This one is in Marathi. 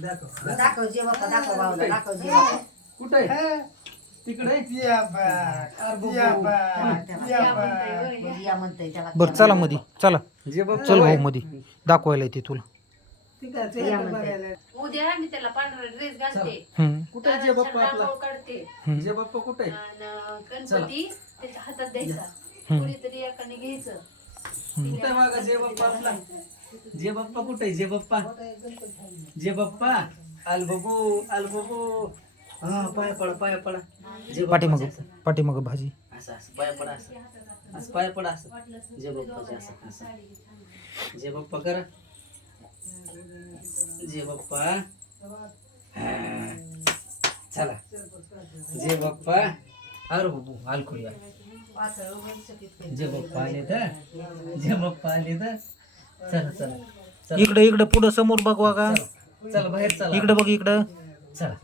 दाखव दाखव जे बाप्पा दाखव भाऊला दाखव जे बाप्पा कुठे तिकडे या बा या बा या बा. मग या. म्हणतंय त्याला. बरं चला मध्ये चला. चल भाऊ मध्ये दाखवायला येते तुला. या म्हणतंय. उद्या मी त्याला पांढरा ड्रेस घालते. कुठे आहे जे बाप्पा आपला? रांगोळ काढते. हम्म. जे बाप्पा कुठे आहे? आणि गणपती त्याच्या हातात द्यायचा. हम्म. कुणीतरी एकाने घ्यायचं. कुठे आहे मागं जे बाप्पा आपला? जे बाप्पा कुठे आहे? जे बाप्पा? जे बाप्पा? आल बबू आल बबू. हा पाय पडा पाय पडा. जे पाठीमाग पाठीमाग भाजी. असं असं. पाय पडा असं. असं पाय पडा असं. जे बाप्पाचे असं असं. जे बाप्पा करा. जे बाप्पा. हा. चला. जे बाप्पा. अरे बाबू आल करूया जे बाप्पा आले तर? जे बाप्पा आले तर? चला चला. इकडे इकडे पुढं समोर बघवा का चला बाहेर चला. इकडे बघ इकडं. चला.